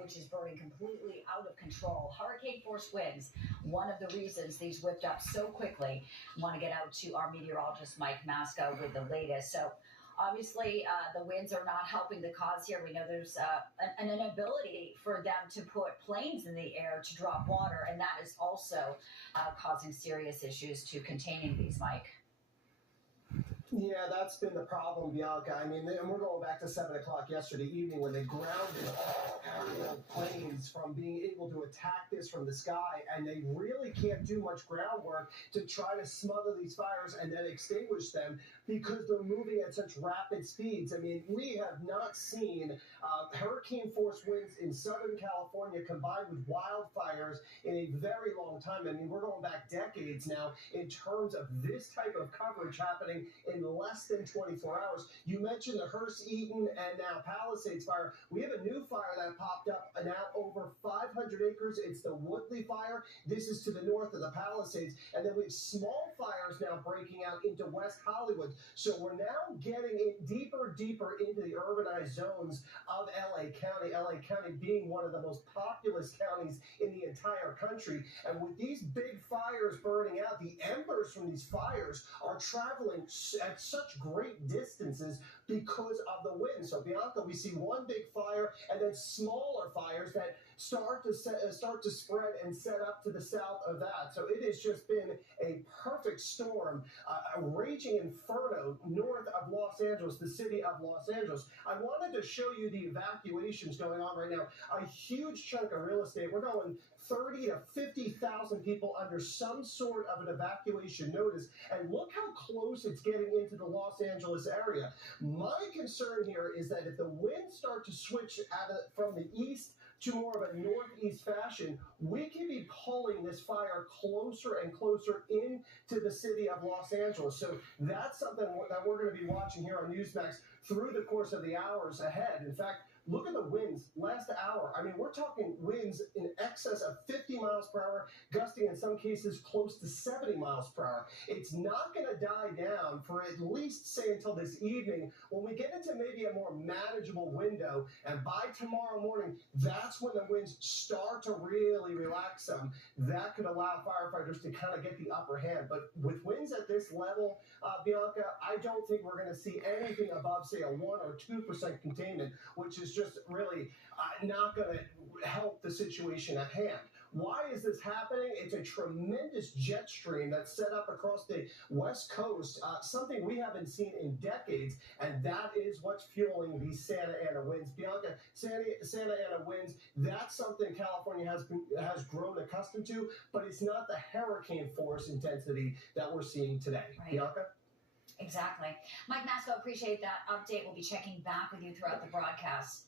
which is burning completely out of control. Hurricane force winds, one of the reasons these whipped up so quickly. I want to get out to our meteorologist, Mike Masco, with the latest. So, obviously, the winds are not helping the cause here. We know there's an inability for them to put planes in the air to drop water, and that is also causing serious issues to containing these, Mike. Yeah, that's been the problem, Bianca. I mean, and we're going back to 7 o'clock yesterday evening when they grounded all aerial planes from being able to attack this from the sky, and they really can't do much groundwork to try to smother these fires and then extinguish them because they're moving at such rapid speeds. I mean, we have not seen hurricane force winds in Southern California combined with wildfires in a very long time. I mean, we're going back decades now in terms of this type of coverage happening in less than 24 hours. You mentioned the Hearst Eaton and now Palisades fire. We have a new fire that popped up now over 500 acres. It's the Woodley fire. This is to the north of the Palisades. And then we have small fires now breaking out into West Hollywood. So we're now getting deeper into the urbanized zones of LA County. LA County being one of the most populous counties in the entire country. And with these big fires burning out, the embers from these fires are traveling at such great distances because of the wind. So Bianca, we see one big fire and then smaller fires that start to spread and set up to the south of that. So it has just been a perfect storm, a raging inferno north of Los Angeles, the city of Los Angeles. I wanted to show you the evacuations going on right now. A huge chunk of real estate. We're going 30 to 50,000 people under some sort of an evacuation notice. And look how close it's getting into the Los Angeles area. My concern here is that if the winds start to switch from the east to more of a northeast fashion, we can be pulling this fire closer and closer into the city of Los Angeles. So that's something that we're going to be watching here on Newsmax through the course of the hours ahead. In fact, look at the winds last hour. I mean, we're talking winds in excess of 50 miles per hour, gusting in some cases close to 70 miles per hour. It's not going to die down for at least, say, until this evening when we get into maybe a more manageable window. And by tomorrow morning, that's when the winds start to really relax some. That could allow firefighters to kind of get the upper hand. But with winds at this level, Bianca, I don't think we're going to see anything above, say, a 1 or 2% containment, which is just really not going to help the situation at hand. Why is this happening? It's a tremendous jet stream that's set up across the West Coast, something we haven't seen in decades, and that is what's fueling these Santa Ana winds. Bianca, Santa Ana winds, that's something California has grown accustomed to, but it's not the hurricane force intensity that we're seeing today. Right. Bianca? Exactly. Mike Masco, appreciate that update. We'll be checking back with you throughout the broadcast.